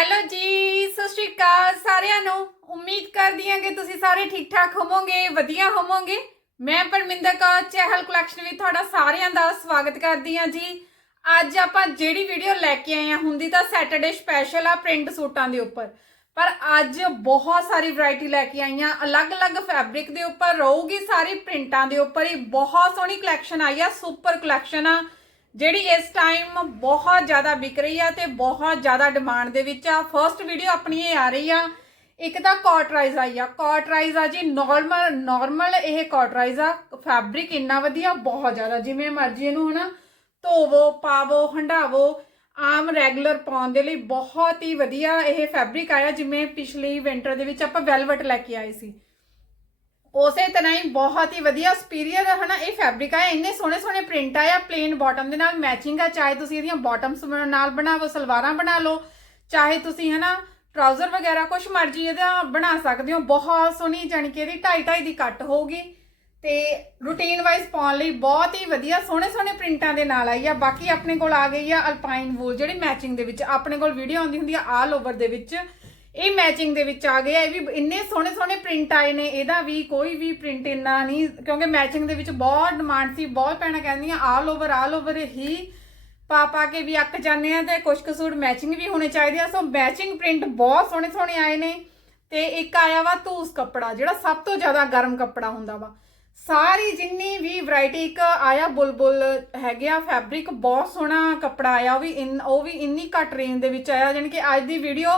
Hello ਜੀ, ਸਤਿ ਸ਼੍ਰੀ ਅਕਾਲ ਸਾਰਿਆਂ ਨੂੰ। ਉਮੀਦ ਕਰਦੀ ਹਾਂ ਕਿ ਤੁਸੀਂ ਸਾਰੇ ਠੀਕ ਠਾਕ ਹੋਵੋਗੇ, ਵਧੀਆ ਹੋਵੋਗੇ। ਮੈਂ ਪਰਮਿੰਦਰ ਕੌਰ, ਚਹਿਲ ਕਲੈਕਸ਼ਨ ਵਿੱਚ ਤੁਹਾਡਾ ਸਾਰਿਆਂ ਦਾ ਸਵਾਗਤ ਕਰਦੀ ਹਾਂ ਜੀ। ਅੱਜ ਆਪਾਂ ਜਿਹੜੀ ਵੀਡੀਓ ਲੈ ਕੇ ਆਏ ਹਾਂ, ਹੁੰਦੀ ਤਾਂ ਸੈਟਰਡੇ ਸਪੈਸ਼ਲ ਆ ਪ੍ਰਿੰਟ ਸੂਟਾਂ ਦੇ ਉੱਪਰ। ਪਰ ਅੱਜ ਬਹੁਤ ਸਾਰੀ ਵੈਰਾਈਟੀ ਲੈ ਕੇ ਆਈਆਂ ਅਲੱਗ-ਅਲੱਗ ਫੈਬਰਿਕ ਦੇ ਉੱਪਰ, ਰਹੂਗੀ ਸਾਰੀ ਪ੍ਰਿੰਟਾਂ ਦੇ ਉੱਪਰ। ਹੀ ਬਹੁਤ ਸੋਹਣੀ ਕਲੈਕਸ਼ਨ ਆਈ ਆ ਸੁਪਰ ਕਲੈਕਸ਼ਨ ਆ। ਜਿਹੜੀ ਇਸ ਟਾਈਮ ਬਹੁਤ ਜ਼ਿਆਦਾ ਵਿਕ ਰਹੀ ਆ ਤੇ ਬਹੁਤ ਜ਼ਿਆਦਾ ਡਿਮਾਂਡ ਦੇ ਵਿੱਚ ਆ। ਫਰਸਟ ਵੀਡੀਓ ਆਪਣੀ ਇਹ ਆ ਰਹੀ ਆ। ਇੱਕ ਤਾਂ ਕਾਟਰਾਈਜ਼ ਆਈ ਆ। ਕਾਟਰਾਈਜ਼ ਆ ਜੀ ਨਾਰਮਲ ਨਾਰਮਲ ਇਹ ਕਾਟਰਾਈਜ਼ ਆ। ਫੈਬਰਿਕ ਇੰਨਾ ਵਧੀਆ, ਬਹੁਤ ਜ਼ਿਆਦਾ। ਜਿਵੇਂ ਮਰਜ਼ੀ ਇਹਨੂੰ ਹਨਾ ਧੋਵੋ, ਪਾਵੋ, ਹੰਡਾਵੋ, ਆਮ ਰੈਗੂਲਰ ਪਾਉਣ ਦੇ ਲਈ ਬਹੁਤ ਹੀ ਵਧੀਆ ਇਹ ਫੈਬਰਿਕ ਆਇਆ। ਜਿਵੇਂ ਪਿਛਲੀ ਵਿੰਟਰ ਦੇ ਵਿੱਚ ਆਪਾਂ ਵੈਲਵਟ ਲੈ ਕੇ ਆਏ ਸੀ। ਉਸੇ ਤਰ੍ਹਾਂ ਹੀ ਬਹੁਤ ਹੀ ਵਧੀਆ ਸੁਪੀਰੀਅਰ ਹਨਾ, ਇਹ ਫੈਬਰਿਕ ਆ ਇੰਨੇ ਸੋਹਣੇ ਸੋਹਣੇ ਪ੍ਰਿੰਟ ਆ ਪਲੇਨ ਬਾਟਮ ਦੇ ਨਾਲ ਮੈਚਿੰਗ ਆ, ਚਾਹੇ ਤੁਸੀਂ ਇਹਦੀਆਂ ਬਾਟਮਸ ਨਾਲ ਬਣਾਵੋ, ਸਲਵਾਰਾਂ ਬਣਾ ਲਓ, ਚਾਹੇ ਤੁਸੀਂ ਹਨਾ ਟਰਾਊਜ਼ਰ ਵਗੈਰਾ ਕੁਝ ਮਰਜ਼ੀ ਇਹਦਾ ਬਣਾ ਸਕਦੇ ਹੋ, ਬਹੁਤ ਸੋਹਣੀ ਜਾਣੀ ਕਿ ਇਹਦੀ 2.5 2.5 ਦੀ ਕੱਟ ਹੋਊਗੀ ਤੇ ਰੂਟੀਨ ਵਾਈਜ਼ ਪਾਉਣ ਲਈ ਬਹੁਤ ਹੀ ਵਧੀਆ ਸੋਹਣੇ ਸੋਹਣੇ ਪ੍ਰਿੰਟਾਂ ਦੇ ਨਾਲ ਆਈ ਆ, ਬਾਕੀ ਆਪਣੇ ਕੋਲ ਆ ਗਈ ਆ ਅਲਪਾਈਨ ਵੂਲ ਜਿਹੜੀ ਮੈਚਿੰਗ ਦੇ ਵਿੱਚ, ਆਪਣੇ ਕੋਲ ਵੀਡੀਓ ਆਉਂਦੀ ਹੁੰਦੀ ਆ ਆਲ ਓਵਰ ਦੇ ਵਿੱਚ। ਇਹ ਮੈਚਿੰਗ ਦੇ ਵਿੱਚ ਆ ਗਿਆ ਇਹ ਵੀ ਇੰਨੇ ਸੋਹਣੇ ਸੋਹਣੇ ਪ੍ਰਿੰਟ ਆਏ ਨੇ, ਇਹਦਾ ਵੀ ਕੋਈ ਵੀ ਪ੍ਰਿੰਟ ਇੰਨਾ ਨਹੀਂ, ਕਿਉਂਕਿ ਮੈਚਿੰਗ ਦੇ ਵਿੱਚ ਬਹੁਤ ਡਿਮਾਂਡ ਸੀ, ਬਹੁਤ ਭੈਣਾਂ ਕਹਿੰਦੀਆਂ ਆਲ ਓਵਰ ਆਲ ਓਵਰ ਹੀ ਪਾ ਪਾ ਕੇ ਵੀ ਅੱਕ ਜਾਂਦੇ ਆ ਤੇ ਕੁਝ ਕੁ ਸੂਟ ਮੈਚਿੰਗ ਵੀ ਹੋਣੇ ਚਾਹੀਦੇ ਆ, ਸੋ ਮੈਚਿੰਗ ਪ੍ਰਿੰਟ ਬਹੁਤ ਸੋਹਣੇ ਸੋਹਣੇ ਆਏ ਨੇ ਤੇ ਇੱਕ ਆਇਆ ਵਾ ਧੂਸ ਕੱਪੜਾ, ਜਿਹੜਾ ਸਭ ਤੋਂ ਜ਼ਿਆਦਾ ਗਰਮ ਕੱਪੜਾ ਹੁੰਦਾ ਵਾ। ਸਾਰੀ ਜਿੰਨੀ ਵੀ ਵੈਰਾਈਟੀ ਇੱਕ ਆਇਆ ਬੁਲਬੁਲ ਹੈਗੇ ਆ ਫੈਬਰਿਕ ਬਹੁਤ ਸੋਹਣਾ ਕੱਪੜਾ ਆਇਆ, ਉਹ ਵੀ ਇਨ, ਉਹ ਵੀ ਇੰਨੀ ਘੱਟ ਰੇਂਜ ਦੇ ਵਿੱਚ ਆਇਆ, ਜਾਣੀ ਕਿ ਅੱਜ ਦੀ ਵੀਡੀਓ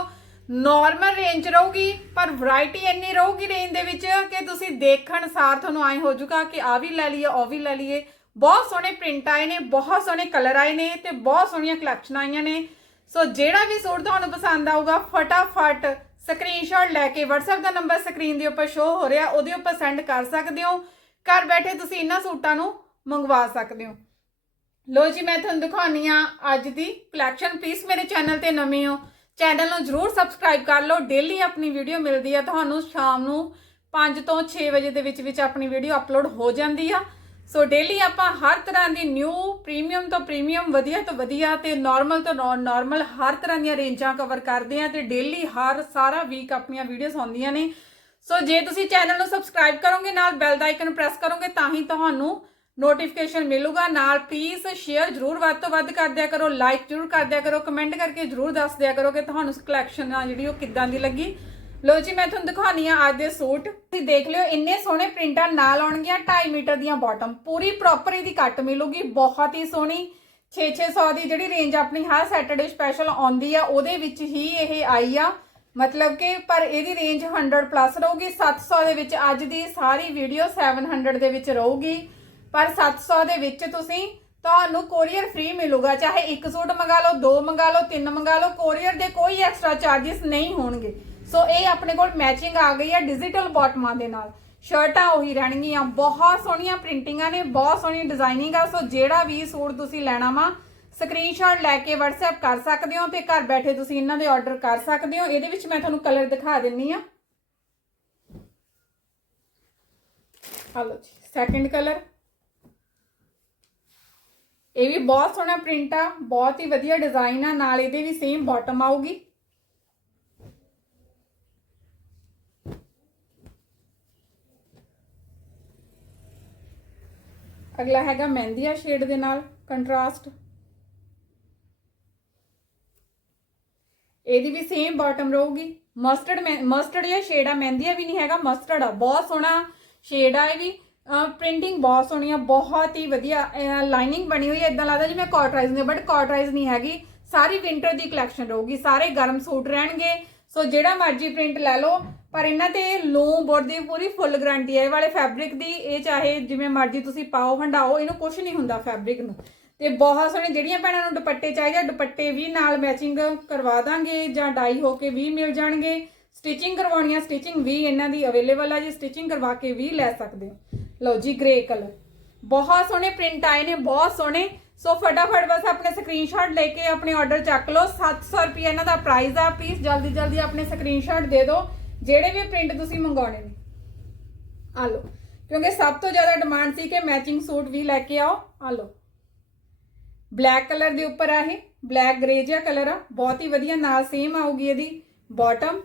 ਨਾਰਮਲ ਰੇਂਜ ਰਹੂਗੀ, ਪਰ ਵੈਰਾਈਟੀ ਇੰਨੀ ਰਹੂਗੀ ਰੇਂਜ ਦੇ ਵਿੱਚ ਕਿ ਤੁਸੀਂ ਦੇਖਣ ਸਾਰ ਤੁਹਾਨੂੰ ਐ ਹੋ ਜਾਊਗਾ ਕਿ ਆ ਵੀ ਲੈ ਲਈਏ, ਉਹ ਵੀ ਲੈ ਲਈਏ। ਬਹੁਤ ਸੋਹਣੇ ਪ੍ਰਿੰਟ ਆਏ ਨੇ, ਬਹੁਤ ਸੋਹਣੇ ਕਲਰ ਆਏ ਨੇ ਤੇ ਬਹੁਤ ਸੋਹਣੀਆਂ ਕਲੈਕਸ਼ਨਾਂ ਆਈਆਂ ਨੇ। ਸੋ ਜਿਹੜਾ ਵੀ ਸੂਟ ਤੁਹਾਨੂੰ ਪਸੰਦ ਆਊਗਾ, ਫਟਾਫਟ ਸਕਰੀਨਸ਼ਾਟ ਲੈ ਕੇ WhatsApp ਦਾ ਨੰਬਰ ਸਕਰੀਨ ਦੇ ਉੱਪਰ ਸ਼ੋ ਹੋ ਰਿਹਾ, ਉਹਦੇ ਉੱਪਰ ਸੈਂਡ ਕਰ ਸਕਦੇ ਹੋ। ਘਰ ਬੈਠੇ ਤੁਸੀਂ ਇਹਨਾਂ ਸੂਟਾਂ ਨੂੰ ਮੰਗਵਾ ਸਕਦੇ ਹੋ। ਲੋ ਜੀ, ਮੈਂ ਤੁਹਾਨੂੰ ਦਿਖਾਉਣੀ ਆ ਅੱਜ ਦੀ ਕਲੈਕਸ਼ਨ ਪੀਸ ਮੇਰੇ ਚੈਨਲ ਤੇ ਨਵੇਂ ਹੋ ਚੈਨਲ ਨੂੰ ਜਰੂਰ ਸਬਸਕ੍ਰਾਈਬ ਕਰ ਲਓ। ਡੇਲੀ ਆਪਣੀ ਵੀਡੀਓ ਮਿਲਦੀ ਆ। ਤੁਹਾਨੂੰ ਸ਼ਾਮ ਨੂੰ 5 ਤੋਂ 6 ਵਜੇ ਦੇ ਵਿੱਚ ਵਿੱਚ ਆਪਣੀ ਵੀਡੀਓ ਅਪਲੋਡ ਹੋ ਜਾਂਦੀ ਆ। ਸੋ ਡੇਲੀ ਆਪਾਂ ਹਰ ਤਰ੍ਹਾਂ ਦੀ ਨਿਊ, ਪ੍ਰੀਮੀਅਮ ਤੋਂ ਪ੍ਰੀਮੀਅਮ, ਵਧੀਆ ਤੋਂ ਵਧੀਆ ਤੇ ਨਾਰਮਲ ਤੋਂ ਨਾਰਮਲ ਹਰ ਤਰ੍ਹਾਂ ਦੀਆਂ ਰੇਂਜਾਂ ਕਵਰ ਕਰਦੇ ਆ ਤੇ ਡੇਲੀ ਹਰ ਸਾਰਾ ਵੀਕ ਆਪਣੀਆਂ ਵੀਡੀਓਜ਼ ਆਉਂਦੀਆਂ ਨੇ। ਸੋ ਜੇ ਤੁਸੀਂ ਚੈਨਲ ਨੂੰ ਸਬਸਕ੍ਰਾਈਬ ਕਰੋਗੇ, ਨਾਲ ਬੈਲ ਦਾ ਆਈਕਨ ਪ੍ਰੈਸ ਕਰੋਗੇ, ਤਾਂ ਹੀ ਤੁਹਾਨੂੰ ਨੋਟੀਫਿਕੇਸ਼ਨ ਮਿਲੂਗਾ, ਨਾਲ ਪਲੀਜ਼ ਸ਼ੇਅਰ ਜਰੂਰ ਵੱਧ ਤੋਂ ਵੱਧ ਕਰ ਦਿਆ ਕਰੋ ਲਾਈਕ ਜਰੂਰ ਕਰ ਦਿਆ ਕਰੋ ਕਮੈਂਟ ਕਰਕੇ ਜਰੂਰ ਦੱਸ ਦਿਆ ਕਰੋ ਕਿ ਤੁਹਾਨੂੰ ਕਲੈਕਸ਼ਨ ਆ ਜਿਹੜੀ ਉਹ ਕਿੱਦਾਂ ਦੀ ਲੱਗੀ। ਲੋ ਜੀ, ਮੈਂ ਤੁਹਾਨੂੰ ਦਿਖਾਉਣੀ ਆ ਅੱਜ ਦੇ ਸੂਟ। ਤੁਸੀਂ ਦੇਖ ਲਿਓ, ਇੰਨੇ ਸੋਹਣੇ ਪ੍ਰਿੰਟਾਂ ਨਾਲ ਆਉਣਗੀਆਂ 2.5 ਮੀਟਰ ਦੀਆਂ ਬਾਟਮ ਪੂਰੀ ਪ੍ਰੋਪਰ ਇਹਦੀ ਕੱਟ ਮਿਲੂਗੀ, ਬਹੁਤ ਹੀ ਸੋਹਣੀ। 6-600 ਦੀ ਜਿਹੜੀ ਰੇਂਜ ਆਪਣੀ ਹਰ ਸੈਟਰਡੇ ਸਪੈਸ਼ਲ ਆਉਂਦੀ ਆ, ਉਹਦੇ ਵਿੱਚ ਹੀ ਇਹ ਆਈ ਆ। ਮਤਲਬ ਕਿ ਪਰ ਇਹਦੀ ਰੇਂਜ 100 ਪਲੱਸ ਰਹੂਗੀ 700 ਦੇ ਵਿੱਚ ਅੱਜ ਦੀ ਸਾਰੀ ਵੀਡੀਓ 700 ਦੇ ਵਿੱਚ ਰਹੂਗੀ। ਪਰ 700 ਦੇ ਵਿੱਚ ਤੁਸੀਂ ਤੁਹਾਨੂੰ ਕੋਰੀਅਰ ਫ੍ਰੀ ਮਿਲੂਗਾ, ਚਾਹੇ ਇੱਕ ਸੂਟ ਮੰਗਾ ਲਓ, ਦੋ ਮੰਗਾ ਲਓ, ਤਿੰਨ ਮੰਗਾ ਲਓ ਕੋਰੀਅਰ ਦੇ ਕੋਈ ਐਕਸਟਰਾ ਚਾਰजेस ਨਹੀਂ ਹੋਣਗੇ। ਸੋ ਇਹ ਆਪਣੇ ਕੋਲ ਮੈਚਿੰਗ ਆ ਗਈ ਹੈ ਡਿਜੀਟਲ ਬਾਟਮਾਂ ਦੇ ਨਾਲ। ਸ਼ਰਟਾਂ ਉਹੀ ਰਹਿਣਗੀਆਂ, ਬਹੁਤ ਸੋਹਣੀਆਂ ਪ੍ਰਿੰਟਿੰਗਾਂ ਨੇ, ਬਹੁਤ ਸੋਹਣੀ ਡਿਜ਼ਾਈਨਿੰਗ ਆ ਸੋ ਜਿਹੜਾ ਵੀ ਸੂਟ ਤੁਸੀਂ ਲੈਣਾ ਵਾ ਸਕਰੀਨਸ਼ਾਟ ਲੈ ਕੇ WhatsApp ਕਰ ਸਕਦੇ ਹੋ ਤੇ ਘਰ ਬੈਠੇ ਤੁਸੀਂ ਇਹਨਾਂ ਦੇ ਆਰਡਰ ਕਰ ਸਕਦੇ ਹੋ। ਇਹਦੇ ਵਿੱਚ ਮੈਂ ਤੁਹਾਨੂੰ ਕਲਰ ਦਿਖਾ ਦਿੰਨੀ ਆ। ਹਲੋ ਜੀ ਸੈਕੰਡ ਕਲਰ ਇਹ ਵੀ ਬਹੁਤ ਸੋਹਣਾ ਪ੍ਰਿੰਟ ਆ, ਬਹੁਤ ਹੀ ਵਧੀਆ ਡਿਜ਼ਾਈਨ ਆ, ਨਾਲ ਇਹਦੇ ਵੀ ਸੇਮ ਬਾਟਮ ਆਊਗੀ। ਅਗਲਾ ਹੈਗਾ ਮਹਿੰਦੀਆ ਸ਼ੇਡ ਦੇ ਨਾਲ ਕੰਟਰਾਸਟ ਇਹਦੀ ਵੀ ਸੇਮ ਬਾਟਮ ਰਹੂਗੀ। ਮਸਟਰਡ ਮਸਟਰਡ ਜਾਂ ਸ਼ੇਡ ਆ, ਮਹਿੰਦੀਆ ਵੀ ਨਹੀਂ ਹੈਗਾ ਮਸਟਰਡ ਆ, ਬਹੁਤ ਸੋਹਣਾ ਸ਼ੇਡ ਆ ਇਹ ਵੀ। ਪ੍ਰਿੰਟਿੰਗ ਬਹੁਤ ਸੋਹਣੀ ਆ ਬਹੁਤ ਹੀ ਵਧੀਆ ਲਾਈਨਿੰਗ ਬਣੀ ਹੋਈ ਹੈ ਇਦਾਂ ਲੱਗਦਾ ਜਿਵੇਂ ਕਾਟਰਾਈਜ਼ ਨੇ ਬਟ ਕਾਟਰਾਈਜ਼ ਨਹੀਂ ਹੈਗੀ। ਸਾਰੀ ਵਿੰਟਰ ਦੀ ਕਲੈਕਸ਼ਨ ਰਹੂਗੀ ਸਾਰੇ ਗਰਮ ਸੂਟ ਰਹਿਣਗੇ। ਸੋ ਜਿਹੜਾ ਮਰਜ਼ੀ ਪ੍ਰਿੰਟ ਲੈ ਲਓ ਪਰ ਇਹਨਾਂ ਤੇ ਲੂਮ ਬੋਰਡ ਦੀ ਪੂਰੀ ਫੁੱਲ ਗਾਰੰਟੀ ਹੈ ਇਹ ਵਾਲੇ ਫੈਬਰਿਕ ਦੀ ਇਹ ਚਾਹੇ ਜਿਵੇਂ ਮਰਜ਼ੀ ਤੁਸੀਂ ਪਾਓ ਹੰਡਾਓ ਇਹਨੂੰ ਕੁਝ ਨਹੀਂ ਹੁੰਦਾ ਫੈਬਰਿਕ ਨੂੰ। ਤੇ ਬਹੁਤ ਸੋਹਣੇ ਜਿਹੜੀਆਂ ਭੈਣਾਂ ਨੂੰ ਦੁਪੱਟੇ ਚਾਹੀਦੇ ਆ, ਦੁਪੱਟੇ ਵੀ ਨਾਲ ਮੈਚਿੰਗ ਕਰਵਾ ਦਾਂਗੇ ਜਾਂ ਡਾਈ ਹੋ ਕੇ ਵੀ ਮਿਲ ਜਾਣਗੇ। ਸਟਿਚਿੰਗ ਕਰਵਾਉਣੀਆਂ ਸਟਿਚਿੰਗ ਵੀ ਇਹਨਾਂ ਦੀ ਅਵੇਲੇਬਲ ਆ ਜੀ ਸਟਿਚਿੰਗ ਕਰਵਾ ਕੇ ਵੀ ਲੈ ਸਕਦੇ ਹੋ। ਲਓ ਜੀ ਗ੍ਰੇ ਕਲਰ ਬਹੁਤ ਸੋਹਣੇ ਪ੍ਰਿੰਟ ਆਏ ਨੇ, ਬਹੁਤ ਸੋਹਣੇ। ਸੋ ਫਟਾਫਟ ਬਸ ਆਪਣੇ ਸਕਰੀਨਸ਼ਾਟ ਲੈ ਕੇ ਆਪਣੇ ਆਰਡਰ ਚੱਕ ਲਓ। 700 ਰੁਪਏ ਇਹਨਾਂ ਦਾ ਪ੍ਰਾਈਸ ਆ। ਪਲੀਜ਼ ਜਲਦੀ ਜਲਦੀ ਆਪਣੇ ਸਕਰੀਨਸ਼ਾਟ ਦੇ ਦਿਓ। ਜਿਹੜੇ ਵੀ ਪ੍ਰਿੰਟ ਤੁਸੀਂ ਮੰਗਾਉਣੇ ਨੇ। ਆ ਲਓ। ਕਿਉਂਕਿ ਸਭ ਤੋਂ ਜ਼ਿਆਦਾ ਡਿਮਾਂਡ ਸੀ ਕਿ ਮੈਚਿੰਗ ਸੂਟ ਵੀ ਲੈ ਕੇ ਆਓ। ਆ ਲਓ। ਬਲੈਕ ਕਲਰ ਦੇ ਉੱਪਰ ਆ ਇਹ। ਬਲੈਕ ਗ੍ਰੇ ਜਿਹਾ ਕਲਰ ਆ। ਬਹੁਤ ਹੀ ਵਧੀਆ, ਨਾਲ ਸੇਮ ਆਊਗੀ ਇਹਦੀ। ਬਾਟਮ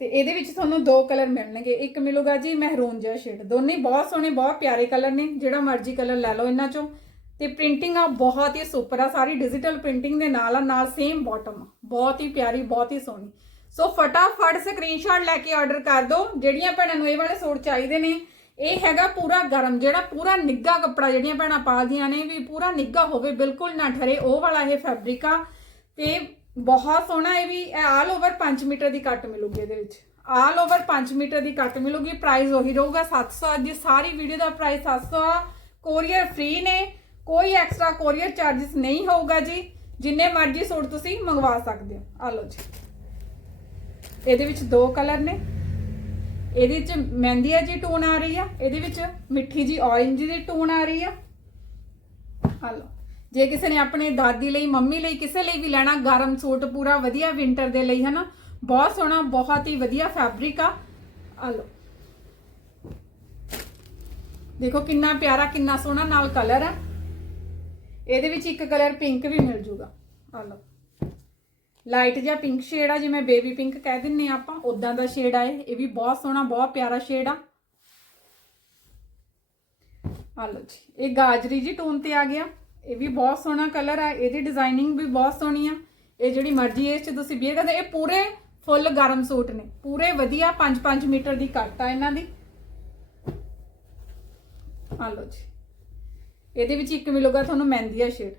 ਤੇ ਇਹਦੇ ਵਿੱਚ ਤੁਹਾਨੂੰ ਦੋ ਕਲਰ ਮਿਲਣਗੇ। ਇੱਕ ਮਿਲੂਗਾ ਜੀ ਮਹਿਰੂਨ ਜਿਹਾ ਸ਼ੇਡ ਦੋਨੇ ਬਹੁਤ ਸੋਹਣੇ, ਬਹੁਤ ਪਿਆਰੇ ਕਲਰ ਨੇ। ਜਿਹੜਾ ਮਰਜ਼ੀ ਕਲਰ ਲੈ ਲਓ ਇਹਨਾਂ ਚੋਂ। ਤੇ ਪ੍ਰਿੰਟਿੰਗ ਆ ਬਹੁਤ ਹੀ ਸੁਪਰ ਆ। ਸਾਰੀ ਡਿਜੀਟਲ ਪ੍ਰਿੰਟਿੰਗ ਦੇ ਨਾਲ ਆ, ਨਾਲ ਸੇਮ ਬਾਟਮ ਬਹੁਤ ਹੀ ਪਿਆਰੀ, ਬਹੁਤ ਹੀ ਸੋਹਣੀ। ਸੋ ਫਟਾਫਟ ਸਕਰੀਨਸ਼ਾਟ ਲੈ ਕੇ ਆਰਡਰ ਕਰ ਦਿਓ। ਜਿਹੜੀਆਂ ਭੈਣਾਂ ਨੂੰ ਇਹ ਵਾਲੇ ਸੂਟ ਚਾਹੀਦੇ ਨੇ, ਇਹ ਹੈਗਾ ਪੂਰਾ ਗਰਮ ਜਿਹੜਾ ਪੂਰਾ ਨਿੱਗਾ ਕੱਪੜਾ ਜਿਹੜੀਆਂ ਭੈਣਾਂ ਪਾਲਦੀਆਂ ਨੇ, ਵੀ ਪੂਰਾ ਨਿੱਗਾ ਹੋਵੇ, ਬਿਲਕੁਲ ਨਾ ਠਰੇ। ਉਹ ਵਾਲਾ ਇਹ ਫੈਬਰਿਕ ਆ। ਤੇ ਬਹੁਤ ਸੋਹਣਾ ਇਹ ਵੀ ਆਲ ਓਵਰ 5 ਮੀਟਰ ਦੀ ਕੱਟ ਮਿਲੂਗੀ ਇਹਦੇ ਵਿੱਚ। ਆਲ ਓਵਰ 5 ਮੀਟਰ ਦੀ ਕੱਟ ਮਿਲੂਗੀ ਪ੍ਰਾਈਸ ਉਹੀ ਰਹੂਗਾ 700 ਦੀ ਸਾਰੀ ਵੀਡੀਓ ਦਾ ਪ੍ਰਾਈਸ 700 ਆ। ਕੋਰੀਅਰ ਫ੍ਰੀ ਨੇ, ਕੋਈ ਐਕਸਟਰਾ ਕੋਰੀਅਰ ਚਾਰजेस ਨਹੀਂ ਹੋਊਗਾ ਜੀ। ਜਿੰਨੇ ਮਰਜ਼ੀ ਸੂਟ ਤੁਸੀਂ ਮੰਗਵਾ ਸਕਦੇ ਹੋ। ਆ ਲਓ ਜੀ। ਇਹਦੇ ਵਿੱਚ ਦੋ ਕਲਰ ਨੇ। ਇਹਦੇ ਵਿੱਚ ਮਹਿੰਦੀਆ ਜੀ ਟੋਨ ਆ ਰਹੀ ਆ। ਇਹਦੇ ਵਿੱਚ ਮਿੱਠੀ ਜੀ ਔਰੇਂਜ ਦੀ ਟੋਨ ਆ ਰਹੀ ਆ। ਆ ਲਓ। ਜੇ ਕਿਸੇ ਨੇ ਆਪਣੇ ਦਾਦੀ ਲਈ, ਮੰਮੀ ਲਈ, ਕਿਸੇ ਲਈ ਵੀ ਲੈਣਾ, ਗਰਮ ਸੂਟ ਪੂਰਾ ਵਧੀਆ ਵਿੰਟਰ ਦੇ ਲਈ, ਹਨਾ? ਬਹੁਤ ਸੋਹਣਾ, ਬਹੁਤ ਹੀ ਵਧੀਆ ਫੈਬਰਿਕ ਆ। ਆ ਲਓ। ਦੇਖੋ ਕਿੰਨਾ ਪਿਆਰਾ, ਕਿੰਨਾ ਸੋਹਣਾ ਨਾਲ ਕਲਰ ਆ। ਇਹਦੇ ਵਿੱਚ ਇੱਕ ਕਲਰ ਪਿੰਕ ਵੀ ਮਿਲ ਜੂਗਾ। ਆ ਲਓ। ਲਾਈਟ ਜਿਹਾ ਪਿੰਕ ਸ਼ੇਡ ਆ, ਜਿਵੇਂ ਬੇਬੀ ਪਿੰਕ ਕਹਿ ਦਿੰਨੇ ਆ ਆਪਾਂ ਉਦਾਂ ਦਾ ਸ਼ੇਡ ਆ ਇਹ। ਵੀ ਬਹੁਤ ਸੋਹਣਾ, ਬਹੁਤ ਪਿਆਰਾ ਸ਼ੇਡ ਆ। ਆ ਲਓ ਜੀ। ਇਹ ਗਾਜਰੀ ਜੀ ਟੋਨ ਤੇ ਆ ਗਿਆ। ਇਹ ਵੀ ਬਹੁਤ ਸੋਹਣਾ ਕਲਰ ਆ ਇਹਦੀ ਡਿਜ਼ਾਈਨਿੰਗ ਵੀ ਬਹੁਤ ਸੋਹਣੀ ਆ। ਇਹ ਜਿਹੜੀ ਮਰਜ਼ੀ ਇਸ ਚ ਤੁਸੀਂ ਵੀਅਰ ਕਰਦੇ, ਇਹ ਪੂਰੇ ਫੁੱਲ ਗਰਮ ਸੂਟ ਨੇ। ਪੂਰੇ ਵਧੀਆ 5-5 ਮੀਟਰ ਦੀ ਕੱਟ ਆ ਇਹਨਾਂ ਦੀ। ਆ ਲਓ ਜੀ। ਇਹਦੇ ਵਿੱਚ ਇੱਕ ਮਿਲੂਗਾ ਤੁਹਾਨੂੰ ਮਹਿੰਦੀਆ ਸ਼ੇਡ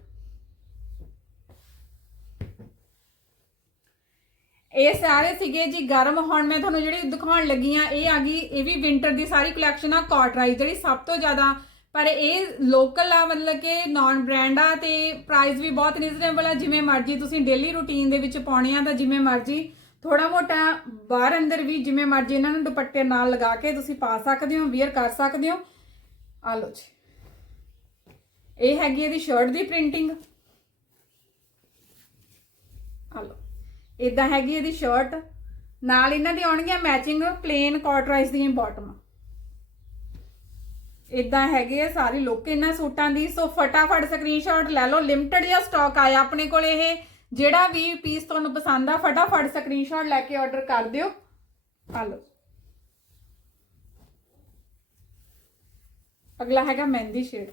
ਇਹ ਸਾਰੇ ਸੀਗੇ ਜੀ ਗਰਮ। ਹੁਣ ਮੈਂ ਤੁਹਾਨੂੰ ਜਿਹੜੀ ਦਿਖਾਉਣ ਲੱਗੀ ਆ, ਇਹ ਆ ਗਈ, ਇਹ ਵੀ ਵਿੰਟਰ ਦੀ ਸਾਰੀ ਕਲੈਕਸ਼ਨ ਆ ਕਾਟਰਾਈਜ਼ ਜਿਹੜੀ ਸਭ ਤੋਂ ਜ਼ਿਆਦਾ ਪਰ ਇਹ ਲੋਕਲ ਆ, ਮਤਲਬ ਕਿ ਨਾਨ ਬ੍ਰਾਂਡ ਆ ਤੇ ਪ੍ਰਾਈਸ ਵੀ ਬਹੁਤ ਰੀਜ਼ਨੇਬਲ ਆ, ਜਿਵੇਂ ਮਰਜ਼ੀ ਤੁਸੀਂ ਡੇਲੀ ਰੂਟੀਨ ਦੇ ਵਿੱਚ ਪਾਉਣੇ ਆ ਤਾਂ ਜਿਵੇਂ ਮਰਜ਼ੀ। ਥੋੜਾ ਮੋਟਾ ਬਾਹਰ ਅੰਦਰ ਵੀ ਜਿਵੇਂ ਮਰਜ਼ੀ ਇਹਨਾਂ ਨੂੰ ਦੁਪੱਟੇ ਨਾਲ ਲਗਾ ਕੇ ਤੁਸੀਂ ਪਾ ਸਕਦੇ ਹੋ ਵੇਅਰ ਕਰ ਸਕਦੇ ਹੋ। ਆ ਲਓ ਜੀ। ਇਹ ਹੈਗੀ ਇਹਦੀ ਸ਼ਰਟ ਦੀ ਪ੍ਰਿੰਟਿੰਗ ਆ ਲਓ। ਇਦਾਂ ਹੈਗੀ ਇਹਦੀ ਸ਼ਰਟ ਨਾਲ ਇਹਨਾਂ ਦੀ ਆਉਣਗੀਆਂ ਮੈਚਿੰਗ ਪਲੇਨ ਕਾਟਰਾਈਜ਼ ਦੀਆਂ ਬਾਟਮ ਇਦਾਂ ਹੈਗੇ ਆ ਸਾਰੇ ਲੋਕ ਇਹਨਾਂ ਸੂਟਾਂ ਦੀ। ਸੋ ਫਟਾਫਟ ਸਕਰੀਨਸ਼ਾਟ ਲੈ ਲਓ। ਲਿਮਟਿਡ ਜਿਹਾ ਸਟਾਕ ਆਇਆ ਆਪਣੇ ਕੋਲ ਇਹ। ਜਿਹੜਾ ਵੀ ਪੀਸ ਤੁਹਾਨੂੰ ਪਸੰਦ ਆ, ਫਟਾਫਟ ਸਕਰੀਨਸ਼ਾਟ ਲੈ ਕੇ ਆਰਡਰ ਕਰ ਦਿਓ। ਆ ਲਓ। ਅਗਲਾ ਹੈਗਾ ਮਹਿੰਦੀ ਸ਼ੇਡ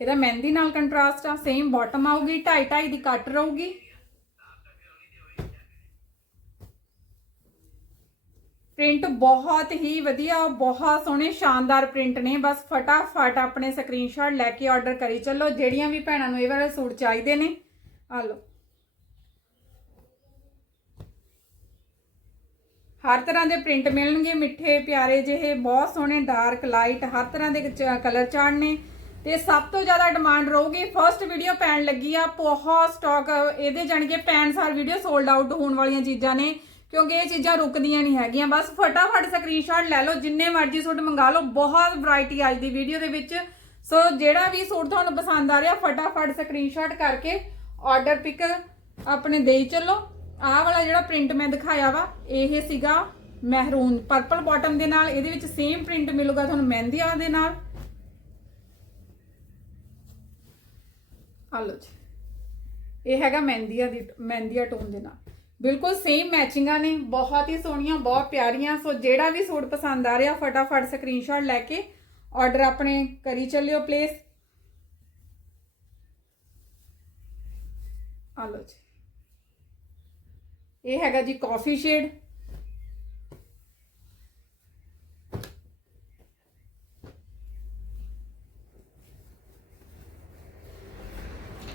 ਇਹਦਾ ਮਹਿੰਦੀ ਨਾਲ ਕੰਟਰਾਸਟ ਆ। ਸੇਮ ਬਾਟਮ ਆਊਗੀ 2.5 2.5 ਦੀ ਕੱਟ ਰਹੂਗੀ। ਪ੍ਰਿੰਟ ਬਹੁਤ ਹੀ ਵਧੀਆ, ਬਹੁਤ ਸੋਹਣੇ, ਸ਼ਾਨਦਾਰ ਪ੍ਰਿੰਟ ਨੇ। ਬਸ ਫਟਾਫਟ ਆਪਣੇ ਸਕਰੀਨਸ਼ਾਟ ਲੈ ਕੇ ਆਰਡਰ ਕਰੀ ਚੱਲੋ। ਜਿਹੜੀਆਂ ਵੀ ਭੈਣਾਂ ਨੂੰ ਇਹ ਵਾਲੇ ਸੂਟ ਚਾਹੀਦੇ ਨੇ, ਆ ਲਓ। ਹਰ ਤਰ੍ਹਾਂ ਦੇ ਪ੍ਰਿੰਟ ਮਿਲਣਗੇ, ਮਿੱਠੇ, ਪਿਆਰੇ ਜਿਹੇ, ਬਹੁਤ ਸੋਹਣੇ ਡਾਰਕ ਲਾਈਟ ਹਰ ਤਰ੍ਹਾਂ ਦੇ ਕਲਰ ਚਾਰਟ ਨੇ। ਤੇ ਸਭ ਤੋਂ ਜ਼ਿਆਦਾ ਡਿਮਾਂਡ ਰਹੂਗੀ ਫਰਸਟ ਵੀਡੀਓ ਪੈਣ ਲੱਗੀ ਆ, ਬਹੁਤ ਸਟਾਕ ਇਹਦੇ ਜਾਣਗੇ ਪੈਣ ਸਾਰ ਵੀਡੀਓ ਸੋਲਡ ਆਊਟ ਹੋਣ ਵਾਲੀਆਂ ਚੀਜ਼ਾਂ ਨੇ। ਕਿਉਂਕਿ ਇਹ ਚੀਜ਼ਾਂ ਰੁਕਦੀਆਂ ਨਹੀਂ ਹੈਗੀਆਂ। ਬਸ ਫਟਾਫਟ ਸਕਰੀਨਸ਼ਾਟ ਲੈ ਲਓ, ਜਿੰਨੇ ਮਰਜ਼ੀ ਸੂਟ ਮੰਗਾ ਲਓ। ਬਹੁਤ ਵੈਰਾਈਟੀ ਅੱਜ ਦੀ ਵੀਡੀਓ ਦੇ ਵਿੱਚ। ਸੋ ਜਿਹੜਾ ਵੀ ਸੂਟ ਤੁਹਾਨੂੰ ਪਸੰਦ ਆ ਰਿਹਾ, ਫਟਾਫਟ ਸਕਰੀਨਸ਼ਾਟ ਕਰਕੇ ਆਰਡਰ ਪਿਕ ਆਪਣੇ ਦੇਈ ਚੱਲੋ। ਆਹ ਵਾਲਾ ਜਿਹੜਾ ਪ੍ਰਿੰਟ ਮੈਂ ਦਿਖਾਇਆ ਵਾ, ਇਹ ਸੀਗਾ ਮਹਿਰੂਨ ਪਰਪਲ ਬਾਟਮ ਦੇ ਨਾਲ। ਇਹਦੇ ਵਿੱਚ ਸੇਮ ਪ੍ਰਿੰਟ ਮਿਲੂਗਾ ਤੁਹਾਨੂੰ ਮਹਿੰਦੀਆ ਦੇ ਨਾਲ। ਆ ਲਓ ਜੀ। ਇਹ ਹੈਗਾ ਮਹਿੰਦੀਆ ਦੀ ਮਹਿੰਦੀਆ ਟੋਨ ਦੇ ਨਾਲ। ਬਿਲਕੁਲ ਸੇਮ ਮੈਚਿੰਗਾਂ ਨੇ, ਬਹੁਤ ਹੀ ਸੋਹਣੀਆਂ, ਬਹੁਤ ਪਿਆਰੀਆਂ। ਸੋ ਜਿਹੜਾ ਵੀ ਸੂਟ ਪਸੰਦ ਆ ਰਿਹਾ, ਫਟਾਫਟ ਸਕਰੀਨਸ਼ਾਟ ਲੈ ਕੇ ਆਰਡਰ ਆਪਣੇ ਕਰੀ ਚੱਲਿਓ ਪਲੇਸ ਆ ਲਓ ਜੀ। ਇਹ ਹੈਗਾ ਜੀ ਕਾਫੀ ਸ਼ੇਡ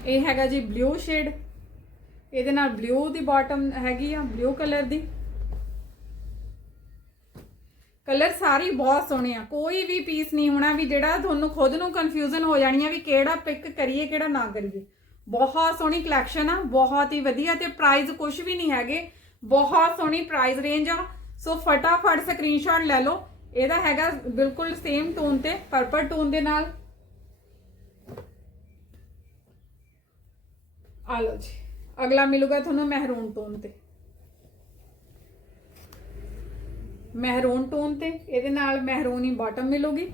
ਇਹ ਹੈਗਾ ਜੀ ਬਲੂ ਸ਼ੇਡ ਇਹਦੇ ਨਾਲ ਬਲੂ ਦੀ ਬਾਟਮ ਹੈਗੀ ਆ ਬਲੂ ਕਲਰ ਦੀ। ਕਲਰ ਸਾਰੇ ਬਹੁਤ ਸੋਹਣੇ ਆ। ਕੋਈ ਵੀ ਪੀਸ ਨਹੀਂ ਹੋਣਾ ਵੀ ਜਿਹੜਾ ਤੁਹਾਨੂੰ ਖੁਦ ਨੂੰ ਕਨਫਿਊਜ਼ਨ ਹੋ ਜਾਣੀ ਆ ਵੀ ਕਿਹੜਾ ਪਿਕ ਕਰੀਏ, ਕਿਹੜਾ ਨਾ ਕਰੀਏ। ਬਹੁਤ ਸੋਹਣੀ ਕਲੈਕਸ਼ਨ ਆ, ਬਹੁਤ ਹੀ ਵਧੀਆ ਤੇ ਪ੍ਰਾਈਸ ਕੁਝ ਵੀ ਨਹੀਂ ਹੈਗੇ। ਬਹੁਤ ਸੋਹਣੀ ਪ੍ਰਾਈਸ ਰੇਂਜ ਆ। ਸੋ ਫਟਾਫਟ ਸਕਰੀਨਸ਼ਾਟ ਲੈ ਲਓ। ਇਹਦਾ ਹੈਗਾ ਬਿਲਕੁਲ ਸੇਮ ਟੋਨ ਤੇ ਪਰਪਲ ਟੋਨ ਦੇ ਨਾਲ। ਆ ਲਓ ਜੀ। ਅਗਲਾ ਮਿਲੂਗਾ ਤੁਹਾਨੂੰ ਮਹਿਰੂਨ ਟੋਨ ਤੇ। ਮਹਿਰੂਨ ਟੋਨ ਤੇ, ਇਹਦੇ ਨਾਲ ਮਹਿਰੂਨੀ ਬਾਟਮ ਮਿਲੂਗੀ।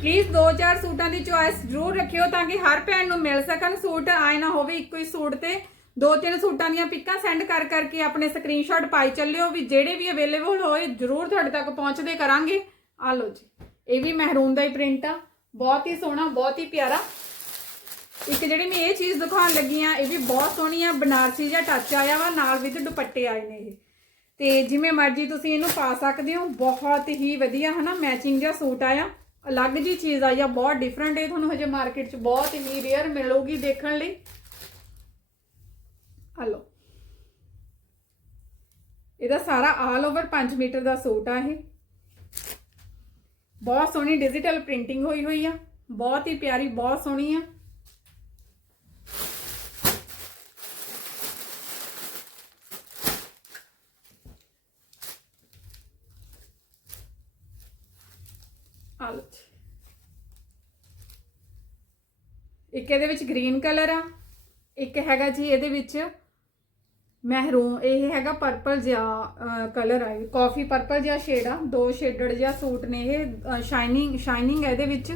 ਪਲੀਜ਼ ਦੋ ਚਾਰ ਸੂਟਾਂ ਦੀ ਚੁਆਇਸ ਜ਼ਰੂਰ ਰੱਖਿਓ ਤਾਂ ਕਿ ਹਰ ਭੈਣ ਨੂੰ ਮਿਲ ਸਕਣ ਸੂਟ। ਆਏ ਨਾ ਹੋਵੇ ਇੱਕੋ ਹੀ ਸੂਟ ਤੇ ਦੋ ਤਿੰਨ ਸੂਟਾਂ ਦੀਆਂ ਪਿਕਾਂ ਸੈਂਡ ਕਰ ਕਰਕੇ ਆਪਣੇ ਸਕਰੀਨਸ਼ਾਟ ਪਾਈ ਚੱਲਿਓ ਵੀ ਜਿਹੜੇ ਵੀ ਅਵੇਲੇਬਲ ਹੋਏ ਜ਼ਰੂਰ ਤੁਹਾਡੇ ਤੱਕ ਪਹੁੰਚਦੇ ਕਰਾਂਗੇ। ਆ ਲਓ ਜੀ, ਇਹ ਵੀ ਮਹਿਰੂਨ ਦਾ ਹੀ ਪ੍ਰਿੰਟ ਆ। ਬਹੁਤ ਹੀ ਸੋਹਣਾ, ਬਹੁਤ ਹੀ ਪਿਆਰਾ ਇੱਕ ਜਿਹੜੀ ਮੈਂ ਇਹ ਚੀਜ਼ ਦਿਖਾਉਣ ਲੱਗੀ ਆ ਇਹ ਵੀ ਬਹੁਤ ਸੋਹਣੀ ਆ, ਬਨਾਰਸੀ ਜਾਂ ਟੱਚ ਆਇਆ ਵਾ, ਨਾਲ ਵਿਦ ਦੁਪੱਟੇ ਆਏ ਨੇ ਇਹ। ਤੇ ਜਿਵੇਂ ਮਰਜ਼ੀ ਤੁਸੀਂ ਇਹਨੂੰ ਪਾ ਸਕਦੇ ਹੋ, ਬਹੁਤ ਹੀ ਵਧੀਆ, ਹਨਾ ਮੈਚਿੰਗ ਜਿਹਾ ਸੂਟ ਆਇਆ। ਅਲੱਗ ਜੀ ਚੀਜ਼ ਆਈ ਆ, ਬਹੁਤ ਡਿਫਰੈਂਟ ਹੈ ਤੁਹਾਨੂੰ ਹਜੇ ਮਾਰਕੀਟ 'ਚ ਬਹੁਤ ਹੀ ਰੇਅਰ ਮਿਲੂਗੀ ਦੇਖਣ ਲਈ। ਹਲੋ ਇਹਦਾ ਸਾਰਾ ਆਲ ਓਵਰ 5 ਮੀਟਰ ਦਾ ਸੂਟ ਆ ਇਹ। ਬਹੁਤ ਸੋਹਣੀ ਡਿਜੀਟਲ ਪ੍ਰਿੰਟਿੰਗ ਹੋਈ ਹੋਈ ਆ, ਬਹੁਤ ਹੀ ਪਿਆਰੀ, ਬਹੁਤ ਸੋਹਣੀ ਆ ਲਓ ਜੀ। ਇੱਕ ਇਹਦੇ ਵਿੱਚ ਗ੍ਰੀਨ ਕਲਰ ਆ, ਇੱਕ ਹੈਗਾ ਜੀ ਇਹਦੇ ਵਿੱਚ ਮਹਿਰੂਨ, ਇਹ ਹੈਗਾ ਪਰਪਲ ਜਿਹਾ ਕਲਰ ਆ ਕਾਫੀ ਪਰਪਲ ਜਿਹਾ ਸ਼ੇਡ ਆ, ਦੋ ਸ਼ੇਡਡ ਜਿਹਾ ਸੂਟ ਨੇ ਇਹ ਸ਼ਾਈਨਿੰਗ ਸ਼ਾਈਨਿੰਗ ਇਹਦੇ ਵਿੱਚ।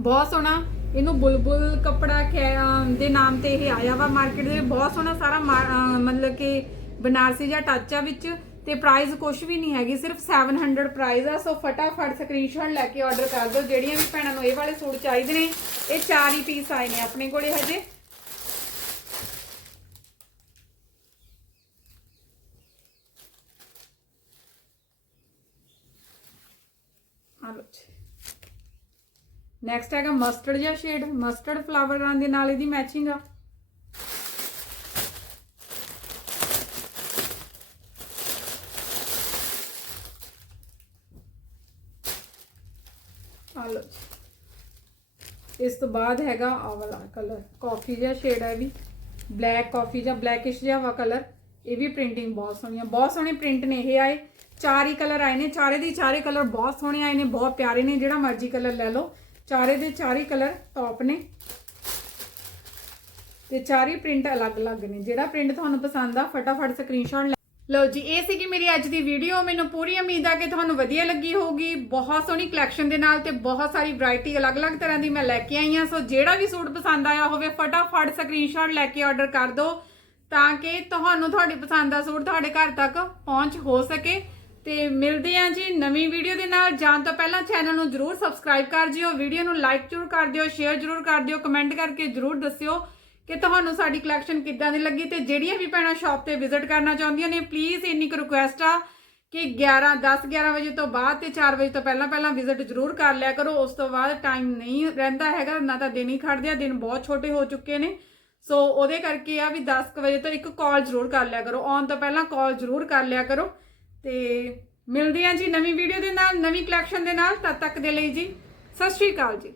ਬਹੁਤ ਸੋਹਣਾ, ਇਹਨੂੰ ਬੁਲਬੁਲ ਕੱਪੜਾ ਕਹਿ- ਦੇ ਨਾਮ ਤੇ ਇਹ ਆਇਆ ਵਾ ਮਾਰਕੀਟ ਦੇ ਬਹੁਤ ਸੋਹਣਾ ਸਾਰਾ ਮਾ- ਮਤਲਬ ਕਿ ਬਨਾਰਸੀ ਜਿਹਾ ਟੱਚ ਆ ਵਿੱਚ। ਤੇ ਪ੍ਰਾਈਸ ਕੁਝ ਵੀ ਨਹੀਂ ਹੈਗੀ, ਸਿਰਫ 700 ਪ੍ਰਾਈਸ ਆ, ਸੋ ਫਟਾਫਟ ਸਕਰੀਨਸ਼ਾਟ ਲੈ ਕੇ ਆਰਡਰ ਕਰ ਦਿਓ। ਜਿਹੜੀਆਂ ਵੀ ਭੈਣਾਂ ਨੂੰ ਇਹ ਵਾਲੇ ਸੂਟ ਚਾਹੀਦੇ ਨੇ, ਇਹ ਚਾਰ ਹੀ ਪੀਸ ਆਏ ਨੇ ਆਪਣੇ ਕੋਲੇ ਹਜੇ। ਨੈਕਸਟ ਹੈਗਾ ਮਸਟਰਡ ਜਿਹਾ ਸ਼ੇਡ ਮਸਟਰਡ ਫਲਾਵਰਾਂ ਦੇ ਨਾਲ ਇਹਦੀ ਮੈਚਿੰਗ ਆ ਲਓ ਜੀ ਇਸ ਤੋਂ ਬਾਅਦ ਹੈਗਾ ਆ ਕਲਰ ਕਾਫੀ ਜਿਹਾ ਸ਼ੇਡ ਹੈ ਵੀ। ਬਲੈਕ ਕਾਫੀ ਜਾਂ ਬਲੈਕਿਸ਼ ਜਿਹਾ ਵਾ ਕਲਰ ਇਹ ਵੀ ਪ੍ਰਿੰਟਿੰਗ ਬਹੁਤ ਸੋਹਣੀ ਆ ਬਹੁਤ ਸੋਹਣੇ ਪ੍ਰਿੰਟ ਨੇ ਇਹ ਆਏ। ਚਾਰ ਹੀ ਕਲਰ ਆਏ ਨੇ, ਚਾਰੇ ਦੇ ਚਾਰੇ ਕਲਰ ਬਹੁਤ ਸੋਹਣੇ ਆਏ ਨੇ, ਬਹੁਤ ਪਿਆਰੇ ਨੇ, ਜਿਹੜਾ ਮਰਜ਼ੀ ਕਲਰ ਲੈ ਲਓ। ਚਾਰੇ ਦੇ ਚਾਰੇ ਕਲਰ ਟੌਪ ਨੇ। ਤੇ ਚਾਰੇ ਪ੍ਰਿੰਟ ਅਲੱਗ-ਅਲੱਗ ਨੇ, ਜਿਹੜਾ ਪ੍ਰਿੰਟ ਤੁਹਾਨੂੰ ਪਸੰਦ ਆ, ਫਟਾਫਟ ਸਕਰੀਨਸ਼ਾਟ ਲਓ ਜੀ, ਇਹ ਸੀਗੀ ਮੇਰੀ ਅੱਜ ਦੀ ਵੀਡੀਓ ਮੈਨੂੰ ਪੂਰੀ ਉਮੀਦ ਆ ਕਿ ਤੁਹਾਨੂੰ ਵਧੀਆ ਲੱਗੀ ਹੋਊਗੀ। ਬਹੁਤ ਸੋਹਣੀ ਕਲੈਕਸ਼ਨ ਦੇ ਨਾਲ ਤੇ ਬਹੁਤ ਸਾਰੀ ਵੈਰਾਈਟੀ ਅਲੱਗ-ਅਲੱਗ ਤਰ੍ਹਾਂ ਦੀ ਮੈਂ ਲੈ ਕੇ ਆਈ ਹਾਂ। ਸੋ ਜਿਹੜਾ ਵੀ ਸੂਟ ਪਸੰਦ ਆਇਆ ਹੋਵੇ, ਫਟਾਫਟ ਸਕਰੀਨਸ਼ਾਟ ਲੈ ਕੇ ਆਰਡਰ ਕਰ ਦਿਓ ਤਾਂ ਕਿ ਤੁਹਾਨੂੰ ਤੁਹਾਡੀ ਪਸੰਦ ਦਾ ਸੂਟ ਤੁਹਾਡੇ ਘਰ ਤੱਕ ਪਹੁੰਚ ਹੋ ਸਕੇ। ਤੇ ਮਿਲਦੇ ਆਂ ਜੀ ਨਵੀਂ ਵੀਡੀਓ ਦੇ ਨਾਲ। ਜਾਣ ਤੋਂ ਪਹਿਲਾਂ ਚੈਨਲ ਨੂੰ ਜਰੂਰ ਸਬਸਕ੍ਰਾਈਬ ਕਰ ਜਿਓ। ਵੀਡੀਓ ਨੂੰ ਲਾਈਕ ਜਰੂਰ ਕਰ ਦਿਓ ਸ਼ੇਅਰ ਜਰੂਰ ਕਰ ਦਿਓ ਕਮੈਂਟ ਕਰਕੇ ਜਰੂਰ ਦੱਸਿਓ। ਕਿ ਤੁਹਾਨੂੰ ਸਾਡੀ ਕਲੈਕਸ਼ਨ ਕਿੱਦਾਂ ਦੀ ਲੱਗੀ ਤੇ ਜਿਹੜੀਆਂ ਵੀ ਭੈਣਾਂ ਸ਼ਾਪ ਤੇ ਵਿਜ਼ਿਟ ਕਰਨਾ ਚਾਹੁੰਦੀਆਂ ਨੇ ਪਲੀਜ਼ ਇੰਨੀ ਕੁ ਰਿਕੁਐਸਟ ਆ ਕਿ 11 10 11 ਵਜੇ ਤੋਂ ਬਾਅਦ ਤੇ 4 ਵਜੇ ਤੋਂ ਪਹਿਲਾਂ ਪਹਿਲਾਂ ਵਿਜ਼ਿਟ ਜ਼ਰੂਰ ਕਰ ਲਿਆ ਕਰੋ। ਉਸ ਤੋਂ ਬਾਅਦ ਟਾਈਮ ਨਹੀਂ ਰਹਿੰਦਾ ਹੈਗਾ, ਨਾ ਤਾਂ ਦਿਨ ਹੀ ਖੜਦੇ ਆ, ਦਿਨ ਬਹੁਤ ਛੋਟੇ ਹੋ ਚੁੱਕੇ ਨੇ। ਸੋ ਉਹਦੇ ਕਰਕੇ ਆ ਵੀ 10 ਕੁ ਵਜੇ ਤੋਂ ਇੱਕ ਕਾਲ ਜ਼ਰੂਰ ਕਰ ਲਿਆ ਕਰੋ। ਆਉਣ ਤੋਂ ਪਹਿਲਾਂ ਕਾਲ ਜ਼ਰੂਰ ਕਰ ਲਿਆ ਕਰੋ। ਤੇ ਮਿਲਦੇ ਹਾਂ ਜੀ ਨਵੀਂ ਵੀਡੀਓ ਦੇ ਨਾਲ, ਨਵੀਂ ਕਲੈਕਸ਼ਨ ਦੇ ਨਾਲ। ਤਦ ਤੱਕ ਦੇ ਲਈ ਜੀ, ਸਤਿ ਸ਼੍ਰੀ ਅਕਾਲ ਜੀ।